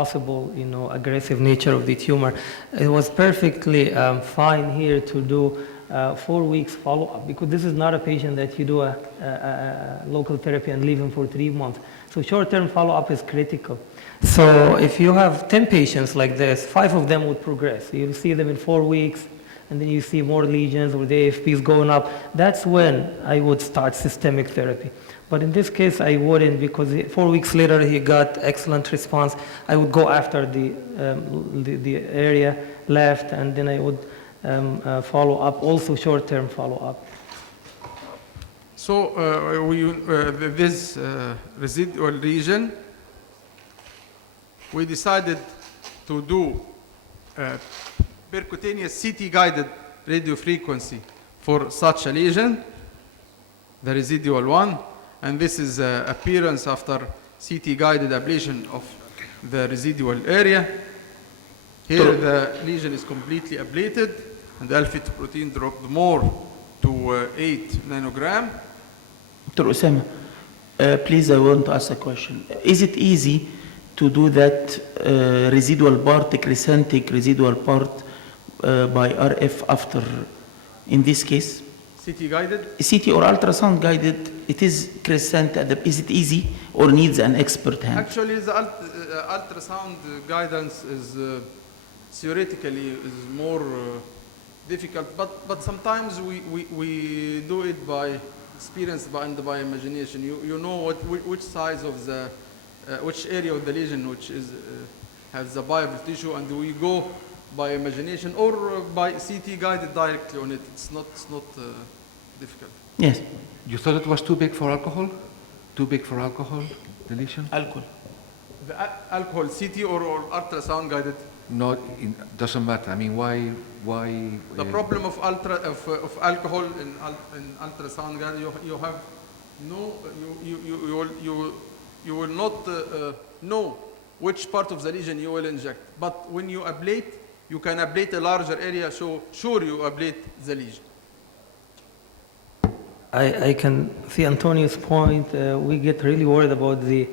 possible, aggressive nature of the tumor. It was perfectly fine here to do 4 weeks follow-up, because this is not a patient that you do a local therapy and leave him for 3 months. So short-term follow-up is critical. So if you have 10 patients like this, 5 of them would progress. You'll see them in 4 weeks, and then you see more lesions or the AFP is going up. That's when I would start systemic therapy. But in this case, I wouldn't, because 4 weeks later he got excellent response. I would go after the area left, and then I would follow up, also short-term follow-up. So this residual region, we decided to do percutaneous CT-guided radiofrequency for such a lesion, the residual one, and this is appearance after CT-guided ablation of the residual area. Here the lesion is completely ablated, and the alpha-fetoprotein dropped more to 8 nanogram. Dr. Osama, please, I want to ask a question. Is it easy to do that residual part, crescentic residual part by RF after, in this case? CT-guided? CT or ultrasound guided, it is crescent. Is it easy or needs an expert hand? Actually, the ultrasound guidance is theoretically is more difficult, but sometimes we do it by experience and by imagination. You know which size of the which area of the lesion which is has the viable tissue, and we go by imagination or by CT guided directly on it. It's not difficult. Yes. You thought it was too big for alcohol? Too big for alcohol, the lesion? Alcohol. The alcohol, CT or ultrasound guided? No, it doesn't matter. I mean, why? The problem of alcohol in ultrasound guided, you have no, you will not know which part of the lesion you will inject. But when you ablate, you can ablate a larger area, so sure you ablate the lesion. I can see Antonio's point. We get really worried about the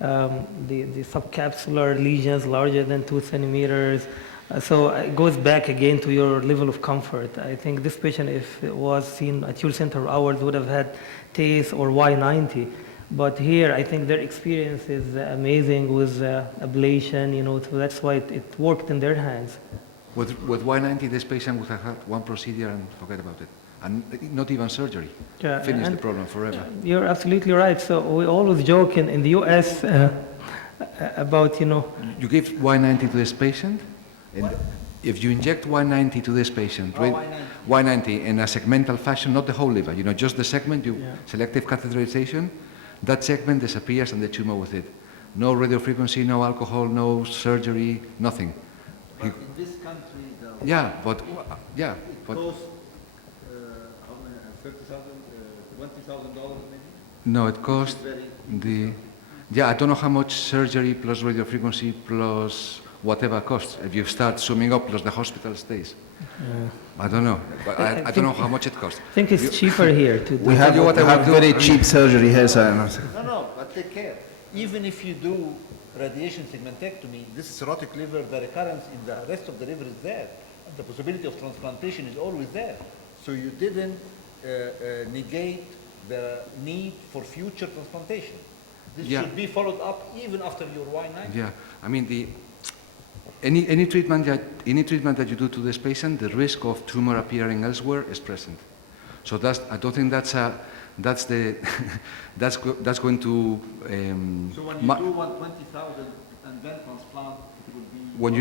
subcapsular lesions larger than 2 centimeters. So it goes back again to your level of comfort. I think this patient, if it was seen at your center hours, would have had TACE or Y90. But here, I think their experience is amazing with ablation, so that's why it worked in their hands. With Y90, this patient would have had one procedure and forget about it. And not even surgery. Yeah, finish the problem forever. You're absolutely right. So we always joke in the US about, You give Y90 to this patient, and if you inject Y90 to this patient, Y90 in a segmental fashion, not the whole liver, just the segment, selective catheterization, that segment disappears and the tumor with it. No radiofrequency, no alcohol, no surgery, nothing. But in this country, but costs $20,000 maybe? No, it costs I don't know how much surgery plus radiofrequency plus whatever costs. If you start summing up plus the hospital stays. I don't know. But I don't know how much it costs. I think it's cheaper here to do. We have very cheap surgery here, sir. No, but take care. Even if you do radiation segmentectomy, this cirrhotic liver, the recurrence in the rest of the liver is there. And the possibility of transplantation is always there. So you didn't negate the need for future transplantation. This should be followed up even after your Y90. Yeah, I mean any treatment that you do to this patient, the risk of tumor appearing elsewhere is present. So I don't think that's going to. So when you do 120,000 and then transplant, it will be. When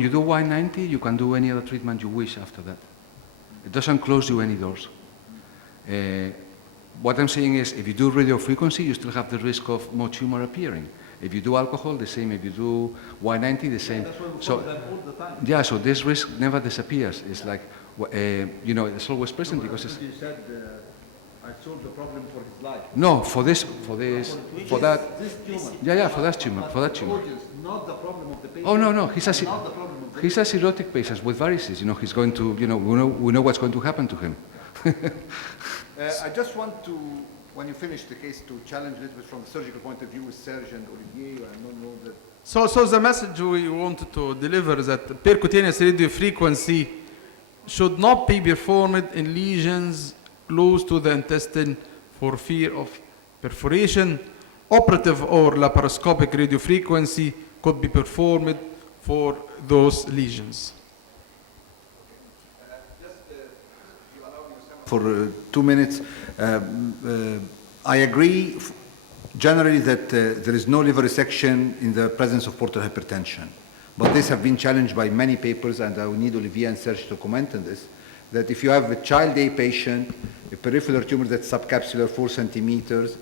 you do Y90, you can do any other treatment you wish after that. It doesn't close you any doors. What I'm saying is, if you do radiofrequency, you still have the risk of more tumor appearing. If you do alcohol, the same. If you do Y90, the same. That's why we follow them all the time. Yeah, so this risk never disappears. It's like, it's always present because it's. You said, I solved the problem for his life. No, for that. This tumor. Yeah, for that tumor. Not the problem of the patient. Oh no, he's a cirrhotic patient with varices. He's going to. We know what's going to happen to him. I just want to, when you finish the case, to challenge a little bit from the surgical point of view with Serge and Olivier. I don't know that So the message we wanted to deliver is that percutaneous radiofrequency should not be performed in lesions close to the intestine for fear of perforation. Operative or laparoscopic radiofrequency could be performed for those lesions. For 2 minutes, I agree generally that there is no liver resection in the presence of portal hypertension. But this has been challenged by many papers, and I will need Olivier and Serge to comment on this, that if you have a child A patient, a peripheral tumor that's subcapsular 4 centimeters,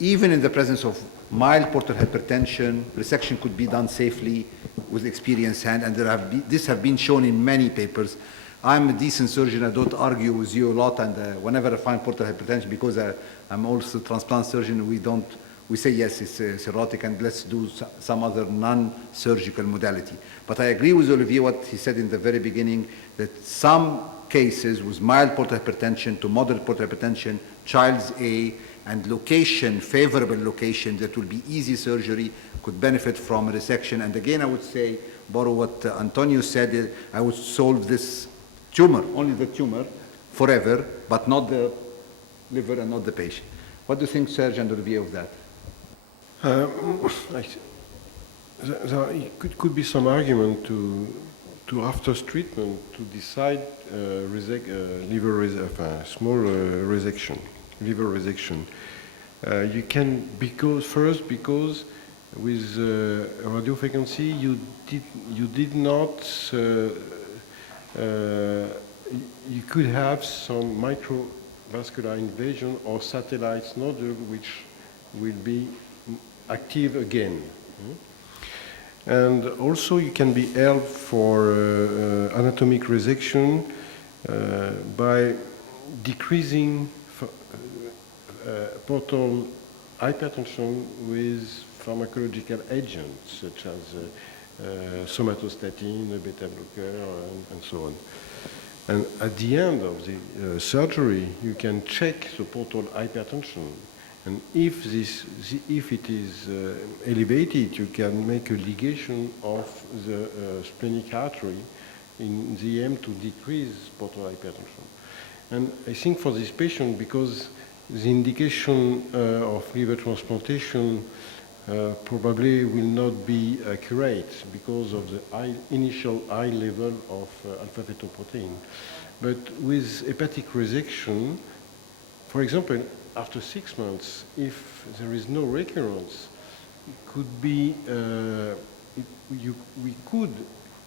even in the presence of mild portal hypertension, resection could be done safely with experienced hand, and this have been shown in many papers. I'm a decent surgeon, I don't argue with you a lot, and whenever I find portal hypertension, because I'm also a transplant surgeon, we say yes, it's cirrhotic, and let's do some other non-surgical modality. But I agree with Olivier what he said in the very beginning, that some cases with mild portal hypertension to moderate portal hypertension, child's A, and location, favorable location that will be easy surgery, could benefit from a resection. And again, I would say, borrow what Antonio said, I would solve this tumor, only the tumor, forever, but not the liver and not the patient. What do you think, Serge and Olivier, of that? There could be some argument to after treatment to decide small resection, liver resection. You can because with radiofrequency you did not. You could have some microvascular invasion or satellite nodule which will be active again. And also you can be helped for anatomic resection by decreasing portal hypertension with pharmacological agents such as somatostatin, a beta blocker, and so on. And at the end of the surgery, you can check the portal hypertension. And if it is elevated, you can make a ligation of the splenic artery in the aim to decrease portal hypertension. And I think for this patient, because the indication of liver transplantation probably will not be accurate because of the initial high level of alpha-fetoprotein. But with hepatic resection, for example, after 6 months, if there is no recurrence, it could be, we could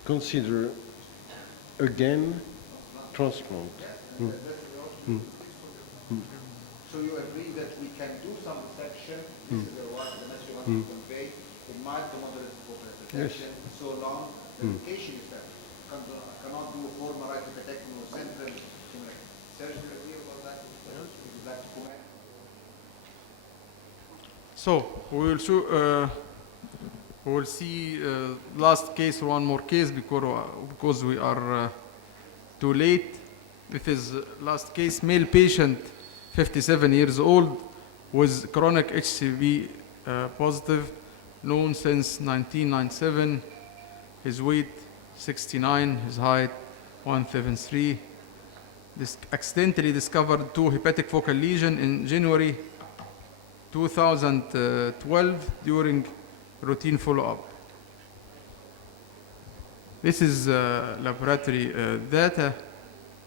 consider again transplant. So you agree that we can do some resection, this is the message you want to convey, in mild to moderate portal hypertension, so long the location is there. Cannot do a formal right hepatectomy or central tumor. Serge, do you agree about that? Would you like to comment? So we will see last case, one more case, because we are too late. This is last case, male patient, 57 years old, with chronic HCV positive, known since 1997. His weight 69, his height 173. Accidentally discovered 2 hepatic focal lesions in January 2012 during routine follow-up. This is laboratory data.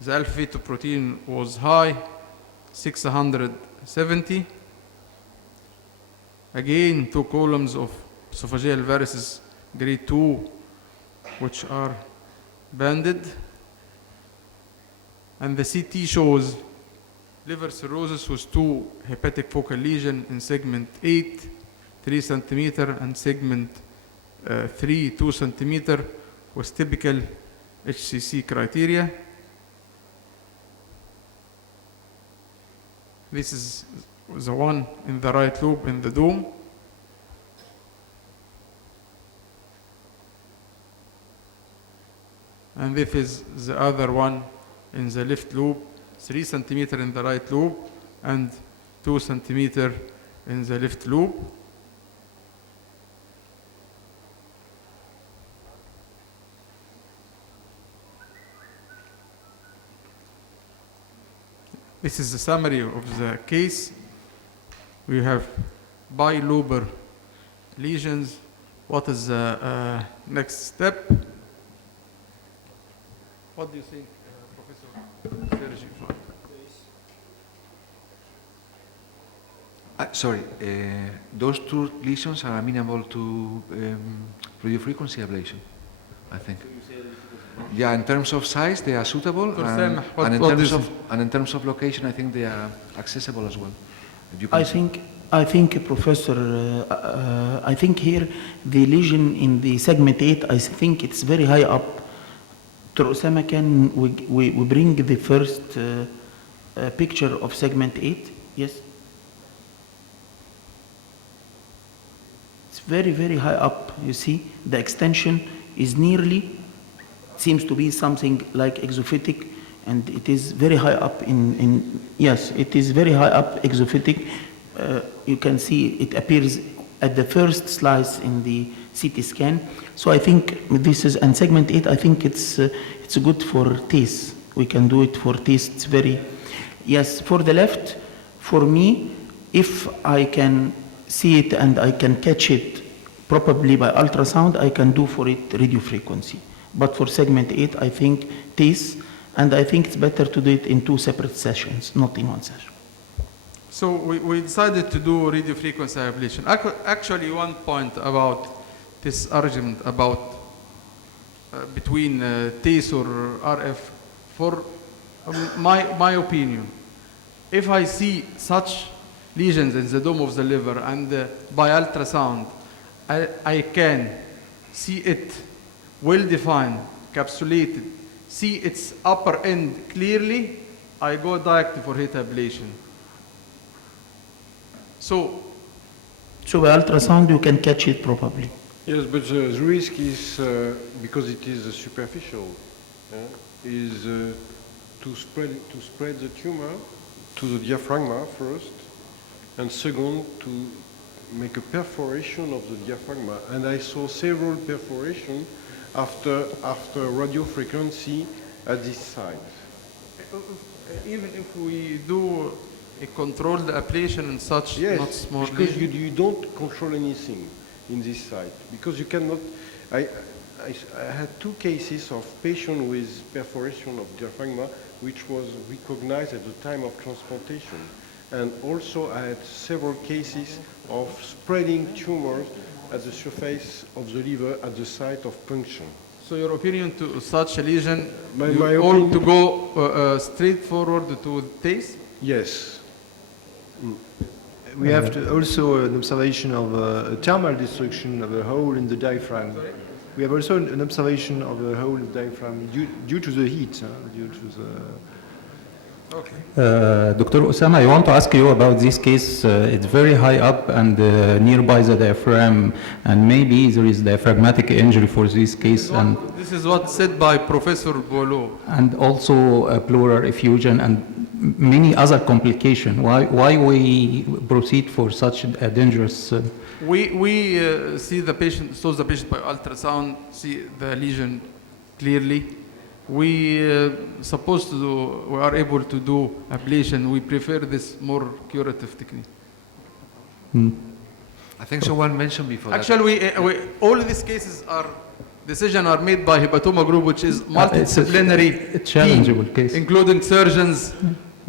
The alpha-fetoprotein was high, 670. Again, 2 columns of esophageal varices grade 2, which are banded. And the CT shows liver cirrhosis with 2 hepatic focal lesions in segment 8, 3 centimeter, and segment 3, 2 centimeter, with typical HCC criteria. This is the one in the right lobe in the dome. And this is the other one in the left lobe, 3 centimeter in the right lobe and 2 centimeter in the left lobe. This is the summary of the case. We have bilobar lesions. What is the next step? What do you think, Professor Sergi? Sorry, those two lesions are amenable to radiofrequency ablation, I think. Yeah, in terms of size, they are suitable, and in terms of location, I think they are accessible as well. I think, Professor, I think here the lesion in the segment 8, I think it's very high up. Dr. Osama, can we bring the first picture of segment 8? Yes. It's very, very high up. You see, the extension is nearly, seems to be something like exophytic, and it is very high up yes, it is very high up exophytic. You can see it appears at the first slice in the CT scan. So I think this is, and segment 8, I think it's good for TACE. We can do it for TACE. It's very, yes, for the left, for me, if I can see it and I can catch it probably by ultrasound, I can do for it radio frequency. But for segment 8, I think TACE, and I think it's better to do it in 2 separate sessions, not in 1 session. So we decided to do radio frequency ablation. Actually, one point about this argument about between TACE or RF, for my opinion, if I see such lesions in the dome of the liver and by ultrasound, I can see it well-defined, capsulated, see its upper end clearly, I go directly for Hetta ablation. So by ultrasound, you can catch it probably. Yes, but the risk is, because it is superficial, is to spread the tumor to the diaphragm first, and second, to make a perforation of the diaphragm. And I saw several perforations after radio frequency at this site. even if we do a controlled ablation in such not small because you don't control anything in this site, because you cannot. I had 2 cases of patients with perforation of diaphragm which was recognized at the time of transplantation, and also I had several cases of spreading tumors at the surface of the liver at the site of puncture. So your opinion to such a lesion, My all to go straight forward to TACE? Yes. We have also an observation of a thermal destruction of a hole in the diaphragm. Sorry? We have also an observation of a hole in the diaphragm due to the heat, due to the... Okay. Dr. Osama, I want to ask you about this case. It's very high up and nearby the diaphragm, and maybe there is diaphragmatic injury for this case. This is what said by Professor Bolo. And also a pleural effusion and many other complications. Why we proceed for such a dangerous... We see the patient, saw the patient by ultrasound, see the lesion clearly. We are able to do ablation. We prefer this more curative technique. I think someone mentioned before. Actually, all these cases decisions are made by Hepatoma group, which is multidisciplinary, a challengeable case, including surgeons,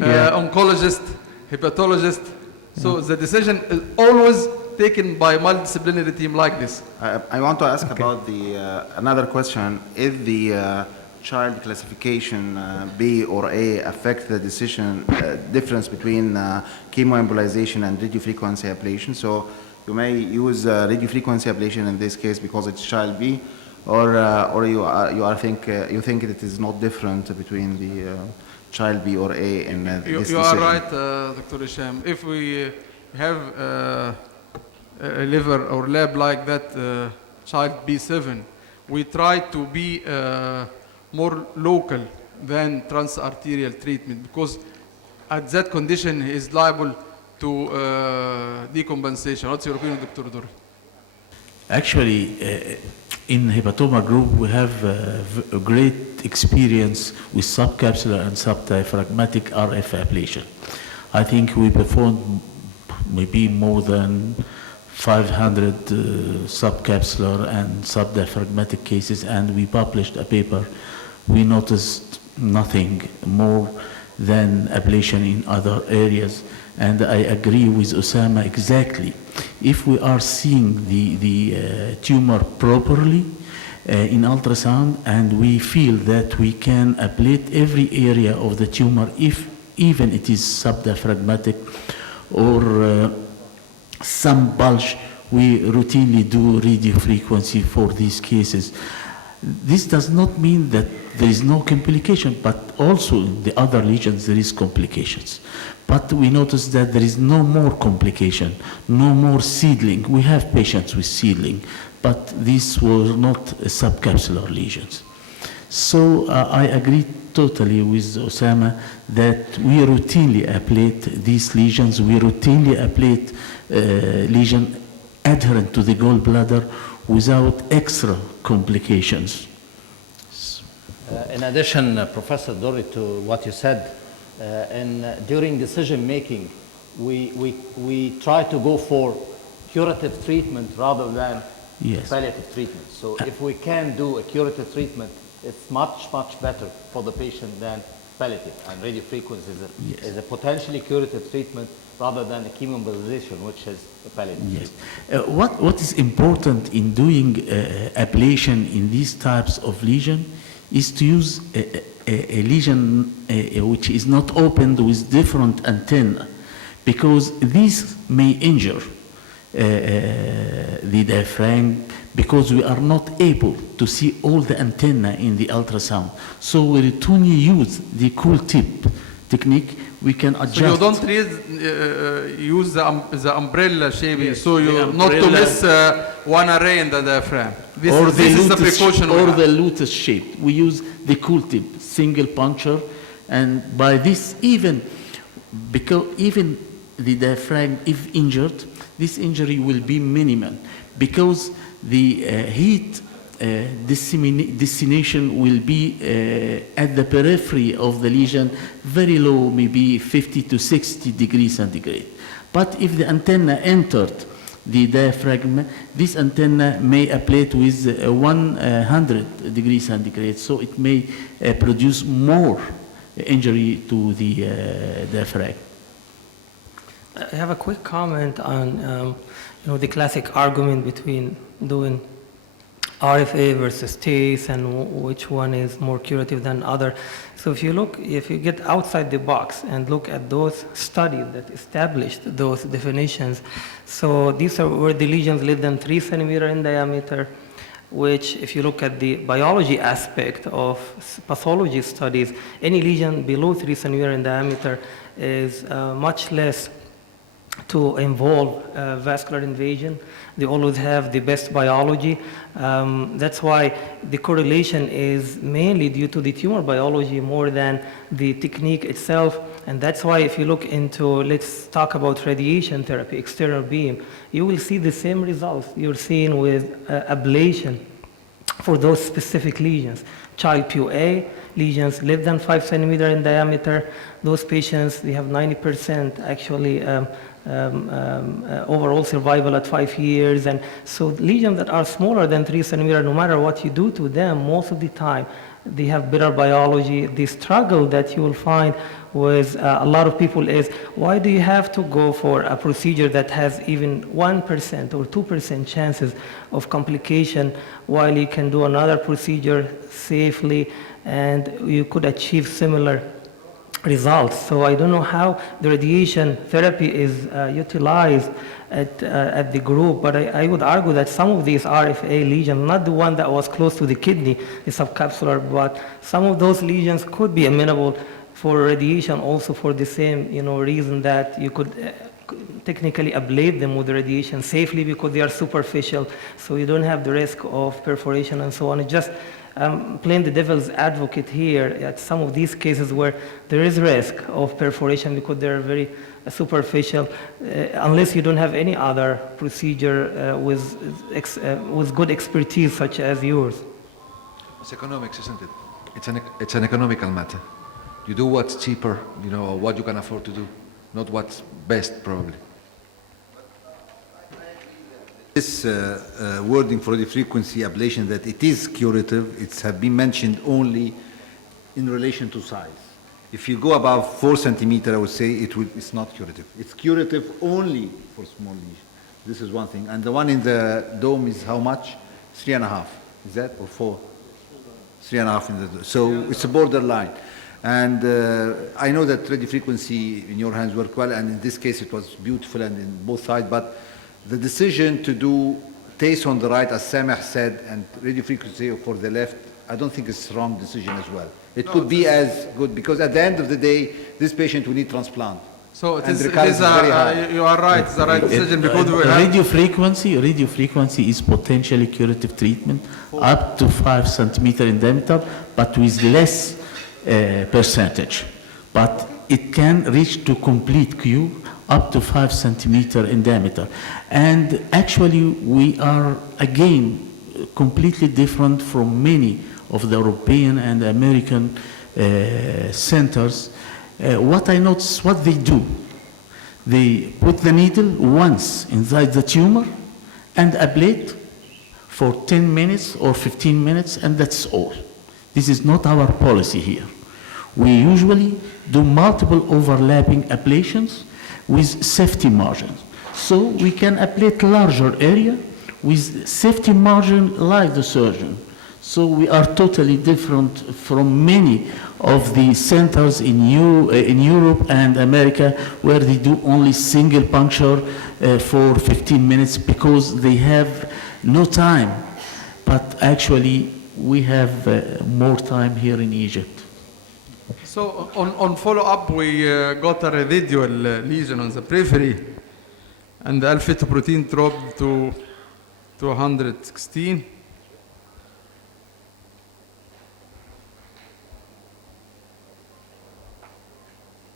oncologists, hepatologists. So the decision is always taken by a multidisciplinary team like this. I want to ask about another question. If the child classification B or A affect the decision difference between chemoembolization and radiofrequency ablation, so you may use radiofrequency ablation in this case because it's child B, or you think it is not different between the child B or A in this decision? You are right, Dr. Hisham. If we have a liver or lab like that, child B7, we try to be more local than transarterial treatment, because at that condition he is liable to decompensation. What's your opinion, Dr. Dori? Actually, in hepatoma group, we have a great experience with subcapsular and subdiaphragmatic RF ablation. I think we performed maybe more than 500 subcapsular and subdiaphragmatic cases, and we published a paper. We noticed nothing more than ablation in other areas. And I agree with Osama exactly. If we are seeing the tumor properly in ultrasound, and we feel that we can ablate every area of the tumor, if even it is subdiaphragmatic or some bulge, we routinely do radiofrequency for these cases. This does not mean that there is no complication, but also in the other lesions there is complications. But we notice that there is no more complication, no more seedling. We have patients with seedling, but these were not subcapsular lesions. So I agree totally with Osama that we routinely ablate these lesions. We routinely ablate lesion adherent to the gallbladder without extra complications. In addition, Professor Dorry, to what you said, during decision making, we try to go for curative treatment rather than palliative treatment. So if we can do a curative treatment, it's much, much better for the patient than palliative. And radiofrequency is a potentially curative treatment rather than a chemoembolization, which is a palliative treatment. What is important in doing ablation in these types of lesion is to use a lesion which is not opened with different antenna, because these may injure the diaphragm, because we are not able to see all the antenna in the ultrasound. So we routinely use the cool tip technique. We can adjust. So you don't use the umbrella shape, so you not to miss one array in the diaphragm. This is the precaution. Or the lotus shape. We use the cool tip, single puncture, and by this even the diaphragm, if injured, this injury will be minimal, because the heat destination will be at the periphery of the lesion, very low, maybe 50 to 60 degrees centigrade. But if the antenna entered the diaphragm, this antenna may ablate with 100 degrees centigrade, so it may produce more injury to the diaphragm. I have a quick comment on the classic argument between doing RFA versus TACE and which one is more curative than other. So if you get outside the box and look at those studies that established those definitions, so these are where the lesions less than 3 centimeters in diameter, which if you look at the biology aspect of pathology studies, any lesion below 3 centimeters in diameter is much less to involve vascular invasion. They always have the best biology. That's why the correlation is mainly due to the tumor biology more than the technique itself. And that's why if you look into, let's talk about radiation therapy, external beam, you will see the same results you're seeing with ablation for those specific lesions. Child PUA, lesions less than 5 centimeters in diameter, those patients, they have 90% actually overall survival at 5 years. And so lesions that are smaller than 3 centimeters, no matter what you do to them, most of the time they have better biology. The struggle that you will find with a lot of people is, why do you have to go for a procedure that has even 1% or 2% chances of complication, while you can do another procedure safely and you could achieve similar results? So I don't know how the radiation therapy is utilized at the group, but I would argue that some of these RFA lesions, not the one that was close to the kidney, the subcapsular, but some of those lesions could be amenable for radiation also for the same reason that you could technically ablate them with radiation safely, because they are superficial, so you don't have the risk of perforation and so on. It's just playing the devil's advocate here at some of these cases where there is risk of perforation because they're very superficial, unless you don't have any other procedure with good expertise such as yours. It's economics, isn't it? It's an economical matter. You do what's cheaper, you know, or what you can afford to do, not what's best, probably. This wording for the frequency ablation, that it is curative, it's have been mentioned only in relation to size. If you go above 4 centimeter, I would say it's not curative. It's curative only for small lesions. This is one thing. And the one in the dome is how much? 3.5. Is that, or 4? 3.5 in the dome. So it's a borderline. And I know that radiofrequency in your hands worked well, and in this case it was beautiful and in both sides, but the decision to do TACE on the right, as Sameh said, and radiofrequency for the left, I don't think it's a wrong decision as well. It could be as good, because at the end of the day, this patient will need transplant. So it And is, the recurrence is very high. you are right, it's the right decision because we have... Radiofrequency is potentially curative treatment up to 5 centimeter in diameter, but with less percentage. But it can reach to complete cure up to 5 centimeter in diameter. And actually, we are, again, completely different from many of the European and American centers. What I notice, what they do, they put the needle once inside the tumor and ablate for 10 minutes or 15 minutes, and that's all. This is not our policy here. We usually do multiple overlapping ablations with safety margins. So we can ablate larger area with safety margin like the surgeon. So we are totally different from many of the centers in Europe and America where they do only single puncture for 15 minutes because they have no time. But actually, we have more time here in Egypt. So on follow-up, we got a residual lesion on the periphery, and the alpha protein dropped to 116.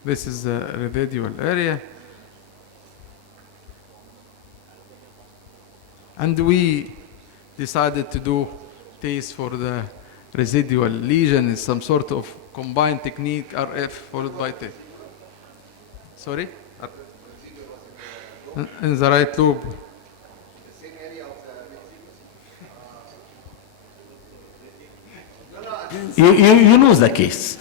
This is the residual area. And we decided to do TACE for the residual lesion in some sort of combined technique, RF followed by TACE. Sorry? In the right lobe. You know the case.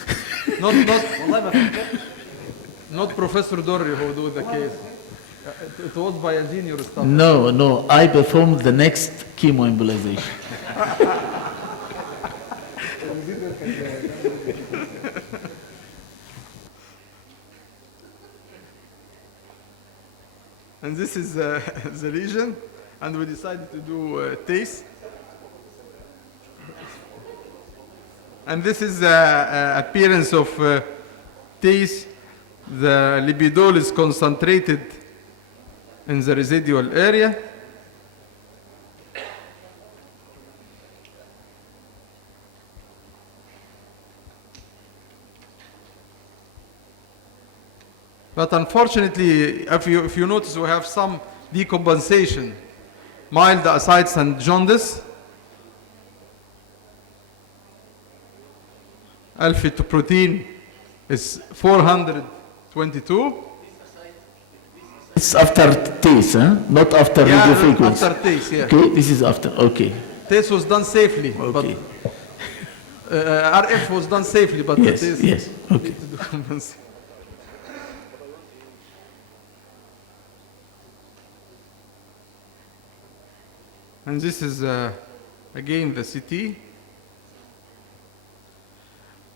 Not Professor Dorri who do the case. It was by a junior staff. No, I performed the next chemoembolization. And this is the lesion, and we decided to do TACE. And this is the appearance of TACE. The lipidol is concentrated in the residual area. But unfortunately, if you notice, we have some decompensation, mild ascites and jaundice. Alpha protein is 422. It's after TACE, huh? Not after radiofrequency. After TACE, yeah. Okay, this is after, okay. TACE was done safely, Okay. but RF was done safely, but Yes, TACE yes, okay. need to do compensation. And this is, again, the CT.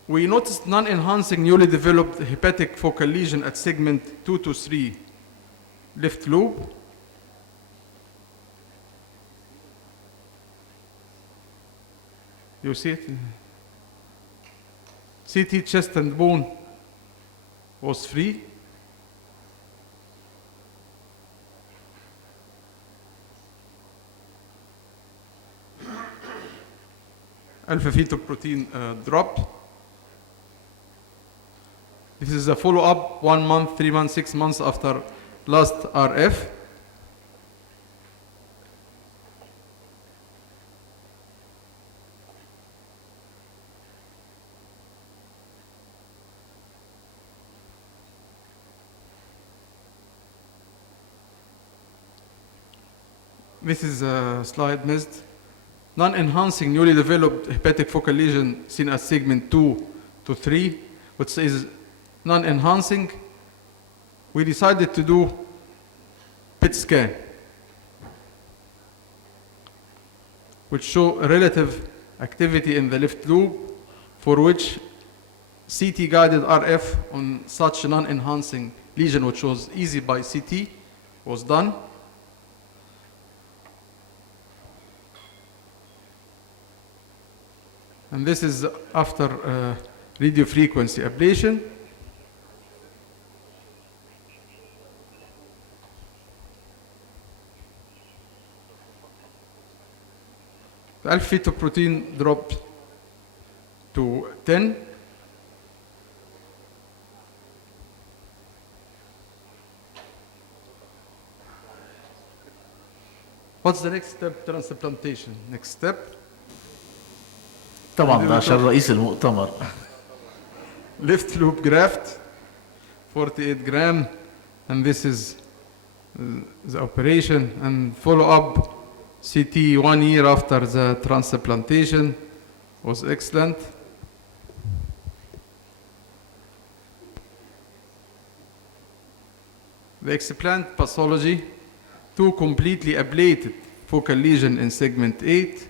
We noticed non-enhancing newly developed hepatic focal lesion at segment 2 to 3, left lobe. You see it? CT chest and bone was free. alpha-fetoprotein drop. This is a follow-up 1 month, 3 months, 6 months after last RF. This is a slide missed. Non-enhancing newly developed hepatic focal lesion seen at segment 2 to 3, which is non-enhancing. We decided to do PET scan, which show relative activity in the left lobe, for which CT-guided RF on such non-enhancing lesion, which was easy by CT, was done. And this is after radiofrequency ablation. The alpha-fetoprotein dropped to 10. What's the next step? Transplantation. Next step. طبعا ده عشان رئيس المؤتمر. Left loop graft, 48 gram, and this is the operation, and follow up CT 1 year after the transplantation was excellent. The explant pathology, 2 completely ablated focal lesion in segment 8,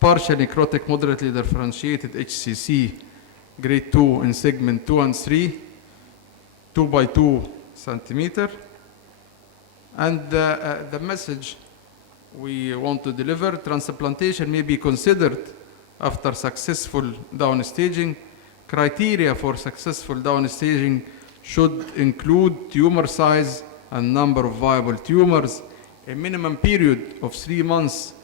partial necrotic moderately differentiated HCC grade 2 in segment 2 and 3, 2 by 2 centimeter. And the message we want to deliver, transplantation may be considered after successful downstaging. Criteria for successful downstaging should include tumor size and number of viable tumors. A minimum period of 3 months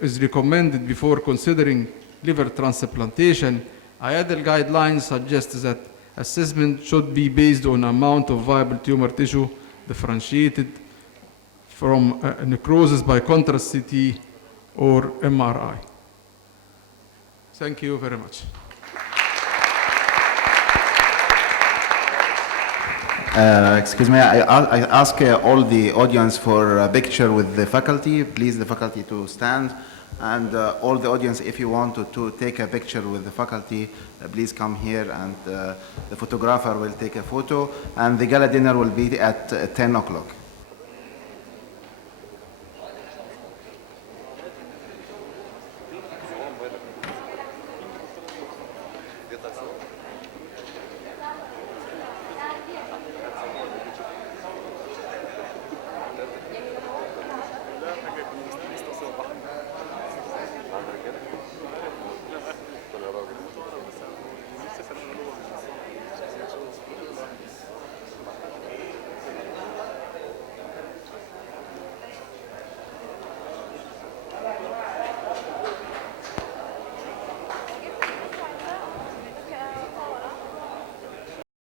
is recommended before considering liver transplantation. IADL guidelines suggest that assessment should be based on amount of viable tumor tissue differentiated from necrosis by contrast CT or MRI. Thank you very much. Excuse me, I ask all the audience for a picture with the faculty. Please, the faculty to stand. And all the audience, if you want to take a picture with the faculty, please come here, and the photographer will take a photo. And the gala dinner will be at 10 o'clock.